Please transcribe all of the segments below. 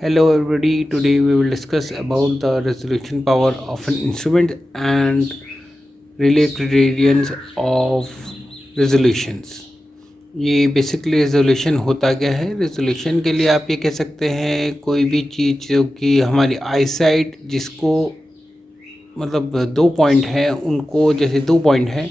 Hello everybody, today we will discuss about the resolution power of an instrument and relay criterions of resolutions. ये basically resolution होता क्या है? Resolution के लिए आप ये कह सकते हैं कोई भी चीज़ जो कि हमारी आईसाइट जिसको मतलब दो पॉइंट हैं उनको, जैसे दो पॉइंट हैं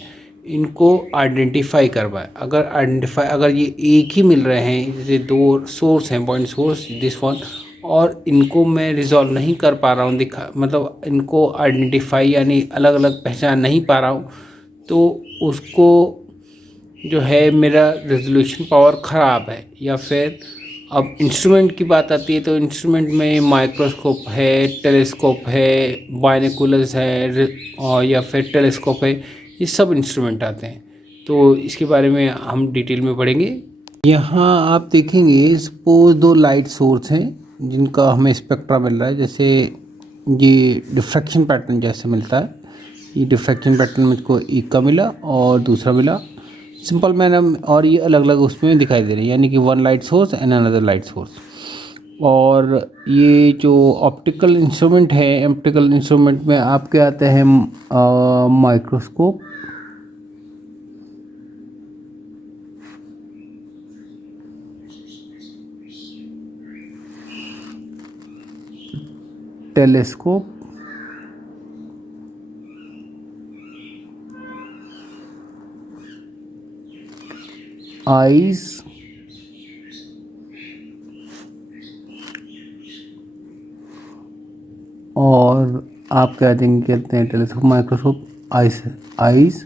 इनको आइडेंटिफाई करवाए। अगर ये एक ही मिल रहे हैं, जैसे दो सोर्स हैं, पॉइंट सोर्स दिस वन, और इनको मैं रिजॉल्व नहीं कर पा रहा हूँ, दिखा मतलब इनको आइडेंटिफाई यानी अलग अलग पहचान नहीं पा रहा हूँ, तो उसको जो है मेरा रेजोल्यूशन पावर ख़राब है। या फिर अब इंस्ट्रूमेंट की बात आती है तो इंस्ट्रूमेंट में माइक्रोस्कोप है, टेलीस्कोप है, बाइनोकुलर्स है, और या फिर टेलीस्कोप है, ये सब इंस्ट्रूमेंट आते हैं। तो इसके बारे में हम डिटेल में पढ़ेंगे। यहाँ आप देखेंगे सपोज दो लाइट सोर्स हैं जिनका हमें स्पेक्ट्रा मिल रहा है। जैसे ये डिफ्रैक्शन पैटर्न जैसे मिलता है, ये डिफ्रैक्शन पैटर्न मुझको एक का मिला और दूसरा मिला सिंपल मैनर, और ये अलग अलग उसमें दिखाई दे रहे हैं, यानी कि one light source and another light source. और ये जो ऑप्टिकल इंस्ट्रूमेंट है, ऑप्टिकल इंस्ट्रूमेंट में आपके आते हैं माइक्रोस्कोप, टेलीस्कोप, आईज, और आप क्या देंगे कहते हैं telescope, microscope, eyes,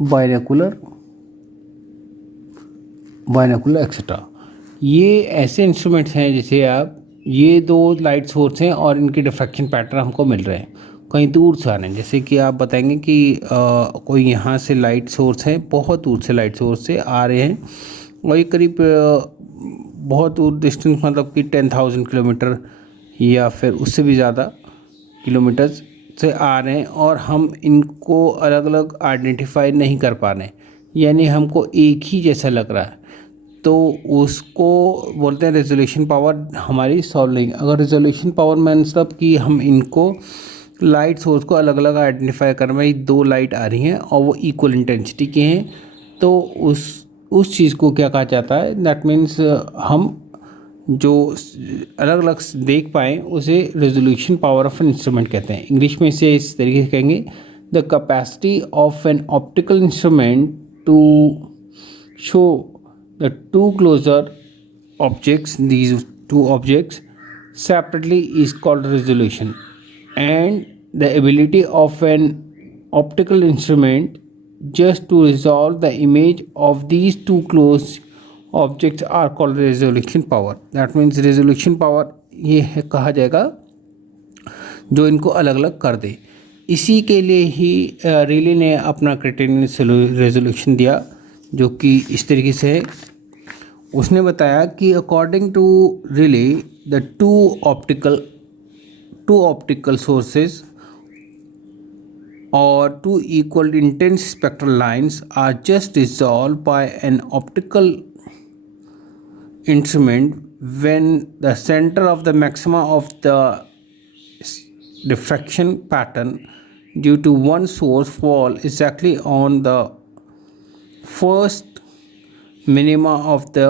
binocular etcetera. ये ऐसे इंस्ट्रूमेंट्स हैं जैसे आप, ये दो लाइट सोर्स हैं और इनके डिफ्रैक्शन पैटर्न हमको मिल रहे हैं कहीं दूर से आ रहे हैं। जैसे कि आप बताएंगे कि कोई यहाँ से लाइट सोर्स है, बहुत दूर से लाइट सोर्स से आ रहे हैं, और ये करीब बहुत दूर डिस्टेंस, मतलब कि 10,000 किलोमीटर या फिर उससे भी ज़्यादा किलोमीटर्स से आ रहे हैं, और हम इनको अलग अलग आइडेंटिफाई नहीं कर पा रहे हैं, यानी हमको एक ही जैसा लग रहा है, तो उसको बोलते हैं रेजोल्यूशन पावर हमारी सॉल्व नहीं। अगर रेजोल्यूशन पावर मतलब कि हम इनको लाइट सोर्स को अलग अलग आइडेंटिफाई कर रहे हैं, दो लाइट आ रही हैं और वो इक्वल इंटेंसिटी के हैं, तो उस चीज़ को क्या कहा जाता है? दैट मीन्स हम जो अलग अलग देख पाएँ उसे resolution power of an instrument कहते हैं। इंग्लिश में इसे इस तरीके से कहेंगे, the capacity of an optical instrument to show the two closer objects, these two objects separately, is called resolution. And the ability of an optical instrument just to resolve the image of these two close objects are called resolution power. That means resolution power ये है कहा जाएगा जो इनको अलग अलग कर दे। इसी के लिए ही रिले ने अपना क्राइटेरियन रेजोल्यूशन दिया, जो कि इस तरीके से है। उसने बताया कि according to Rayleigh the two optical sources और two equal intense spectral lines are just resolved by an optical instrument when the centre of the maxima of the diffraction pattern due to one source fall exactly on the first minima of the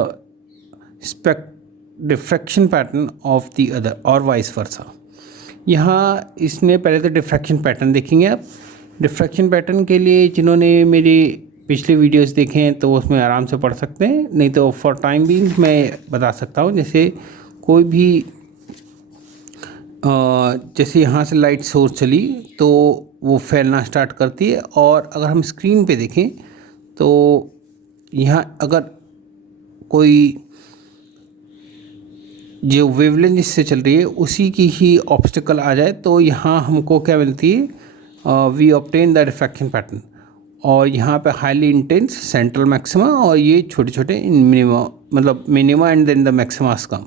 diffraction pattern of the other और vice versa. यहाँ इसने पहले तो diffraction pattern देखेंगे आप। Diffraction pattern के लिए जिन्होंने मेरी पिछले वीडियोस देखे हैं तो उसमें आराम से पढ़ सकते हैं, नहीं तो फॉर टाइम बीइंग मैं बता सकता हूँ। जैसे कोई भी जैसे यहाँ से लाइट सोर्स चली तो वो फैलना स्टार्ट करती है, और अगर हम स्क्रीन पे देखें तो यहाँ अगर कोई जो वेवलेंथ जिससे चल रही है उसी की ही ऑब्स्टिकल आ जाए तो यहाँ हमको क्या मिलती है? We obtain the diffraction pattern, और यहाँ पे हाईली इंटेंस सेंट्रल मैक्सिमा और ये छोटे छोटे मिनिमा, मतलब minima and then the maxima कम,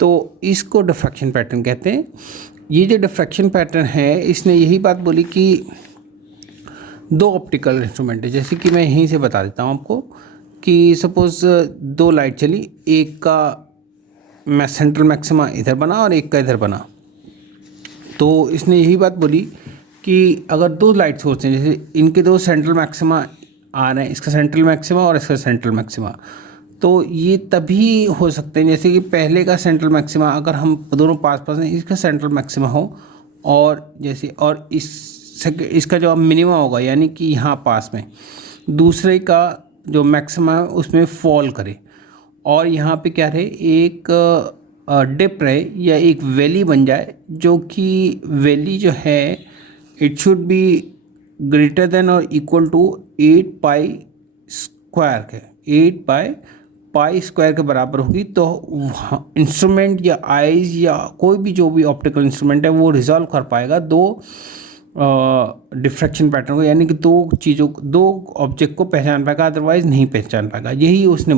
तो इसको डिफ्रैक्शन पैटर्न कहते हैं। ये जो डिफ्रैक्शन पैटर्न है इसने यही बात बोली कि दो ऑप्टिकल इंस्ट्रूमेंट है, जैसे कि मैं यहीं से बता देता हूँ आपको कि सपोज़ दो लाइट चली, एक का सेंट्रल मैक्सिमा इधर बना और एक का इधर बना। तो इसने यही बात बोली कि अगर दो लाइट सोर्स हैं, जैसे इनके दो सेंट्रल मैक्सिमा आ रहे हैं, इसका सेंट्रल मैक्सिमा और इसका सेंट्रल मैक्सिमा, तो ये तभी हो सकते हैं जैसे कि पहले का सेंट्रल मैक्सिमा अगर हम दोनों पास पास हैं, इसका सेंट्रल मैक्सिमा हो और जैसे और इसका जो मिनिमा होगा यानी कि यहाँ पास में दूसरे का जो मैक्सिमा है उसमें फॉल करे और यहाँ पे क्या रहे, एक डिप रहे या एक वैली बन जाए, जो कि वैली जो है it should be greater than और इक्वल टू 8 पाई स्क्वायर के 8 पाई स्क्वायर के बराबर होगी। तो इंस्ट्रूमेंट या आइज या कोई भी जो भी ऑप्टिकल इंस्ट्रूमेंट है वो रिजॉल्व कर पाएगा दो डिफ्रैक्शन पैटर्न को, यानी कि दो ऑब्जेक्ट को पहचान पाएगा, अदरवाइज नहीं पहचान पाएगा। यही उसने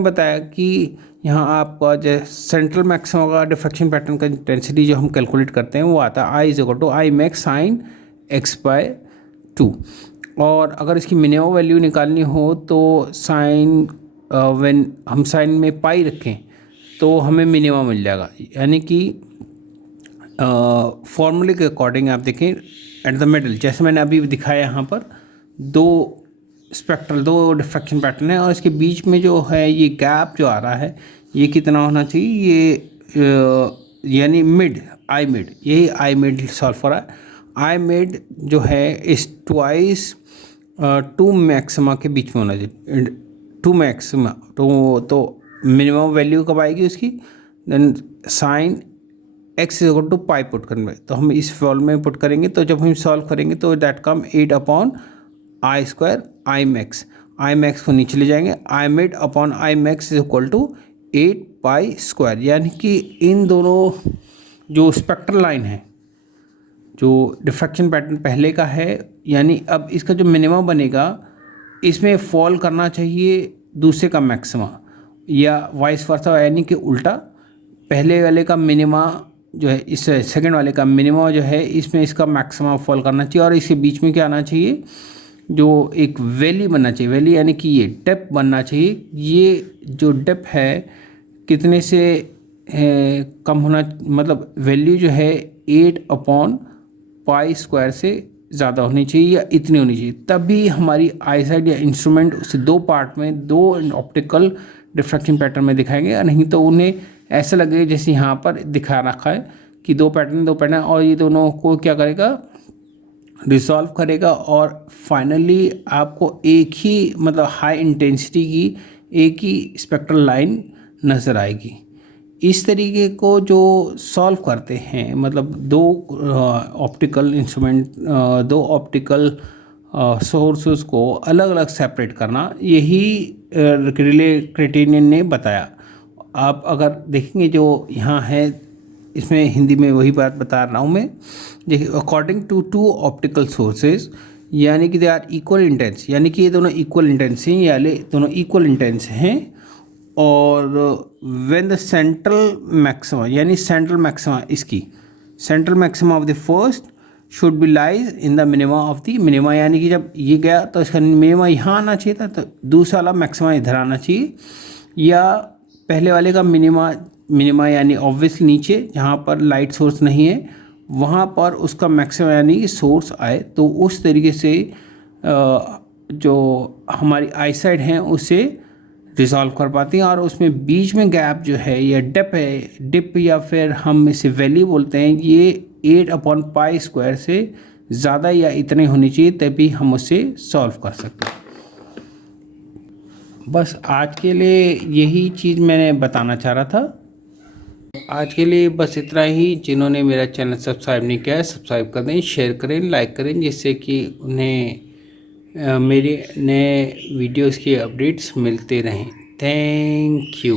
बताया कि यहाँ आपका जो सेंट्रल मैक्सिमा का डिफ्रैक्शन पैटर्न का इंटेंसिटी जो हम कैलकुलेट करते हैं वो आता है I=IMAX sin x/2। और अगर इसकी मिनिमम वैल्यू निकालनी हो तो व्हेन हम साइन में पाई रखें तो हमें मिनिमम मिल जाएगा, यानी कि फॉर्मूले के अकॉर्डिंग आप देखें एट द मिडल, जैसे मैंने अभी दिखाया यहाँ पर दो डिफ्रैक्शन पैटर्न है और इसके बीच में जो है ये गैप जो आ रहा है ये कितना होना चाहिए, ये यानी आई मिड, यही आई मिड सॉल्व हो रहा है। आई मिड जो है इस ट्वाइस टू मैक्सिमा के बीच में होना चाहिए, टू मैक्सिमा। तो मिनिमम वैल्यू कब आएगी उसकी, देन साइन x पाई पुट करने में, तो हम इस फॉर्म में पुट करेंगे। तो जब हम सॉल्व करेंगे तो दैट कम 8/I² IMAX को नीचे ले जाएंगे, I mid/IMAX = 8 पाई स्क्वायर, यानी कि इन दोनों जो स्पेक्ट्रल लाइन है, जो डिफ्रैक्शन पैटर्न पहले का है, यानी अब इसका जो मिनिमम बनेगा इसमें फॉल करना चाहिए दूसरे का मैक्सिमा या वाइस वर्सा, यानी कि उल्टा पहले वाले का मिनिमा जो है इस सेकंड वाले का मिनिमा जो है इसमें इसका मैक्सिमा फॉल करना चाहिए और इसके बीच में क्या आना चाहिए, जो एक वैली बनना चाहिए, वैली यानी कि ये डेप्थ बनना चाहिए। ये जो डेप्थ है कितने से कम होना, मतलब वैल्यू जो है 8/पाई² से ज़्यादा होनी चाहिए या इतनी होनी चाहिए, तभी हमारी आईसाइट या इंस्ट्रूमेंट उसे दो पार्ट में दो ऑप्टिकल डिफ्रैक्शन पैटर्न में दिखाएंगे, नहीं तो उन्हें ऐसा लगेगा जैसे यहाँ पर दिखा रखा है कि दो पैटर्न और ये दोनों को क्या करेगा, रिजॉल्व करेगा और फाइनली आपको एक ही मतलब हाई इंटेंसिटी की एक ही स्पेक्ट्रल लाइन नज़र आएगी। इस तरीके को जो सॉल्व करते हैं, मतलब दो ऑप्टिकल इंस्ट्रूमेंट, दो ऑप्टिकल सोर्सेस को अलग अलग सेपरेट करना, यही रिले क्राइटेरियन ने बताया। आप अगर देखेंगे जो यहाँ है इसमें हिंदी में वही बात बता रहा हूँ मैं, देखिए according to two optical sources, यानी कि दे आर इक्वल इंटेंस, यानी कि ये दोनों इक्वल इंटेंस हैं, या दोनों इक्वल इंटेंस हैं। और व्हेन द सेंट्रल मैक्सिमा, यानी सेंट्रल मैक्सिमा इसकी central maxima of the first should be lies in the minima of the minima, यानी कि जब ये गया तो इसका मिनिमा यहाँ आना चाहिए था, तो दूसरा वाला मैक्सिमा इधर आना चाहिए, या पहले वाले का मिनिमा यानी ऑब्वियसली नीचे जहाँ पर लाइट सोर्स नहीं है वहाँ पर उसका मैक्सिमा यानी कि सोर्स आए। तो उस तरीके से जो हमारी आईसाइट हैं उसे रिजॉल्व कर पाती हैं, और उसमें बीच में गैप जो है या डिप या फिर हम इसे वैली बोलते हैं, ये 8/पाई² से ज़्यादा या इतने होनी चाहिए, तभी हम उसे सॉल्व कर सकते हैं। बस आज के लिए यही चीज़ मैंने बताना चाह रहा था। आज के लिए बस इतना ही। जिन्होंने मेरा चैनल सब्सक्राइब नहीं किया है सब्सक्राइब कर दें, शेयर करें, लाइक करें, जिससे कि उन्हें मेरे नए वीडियोस की अपडेट्स मिलते रहें। Thank you.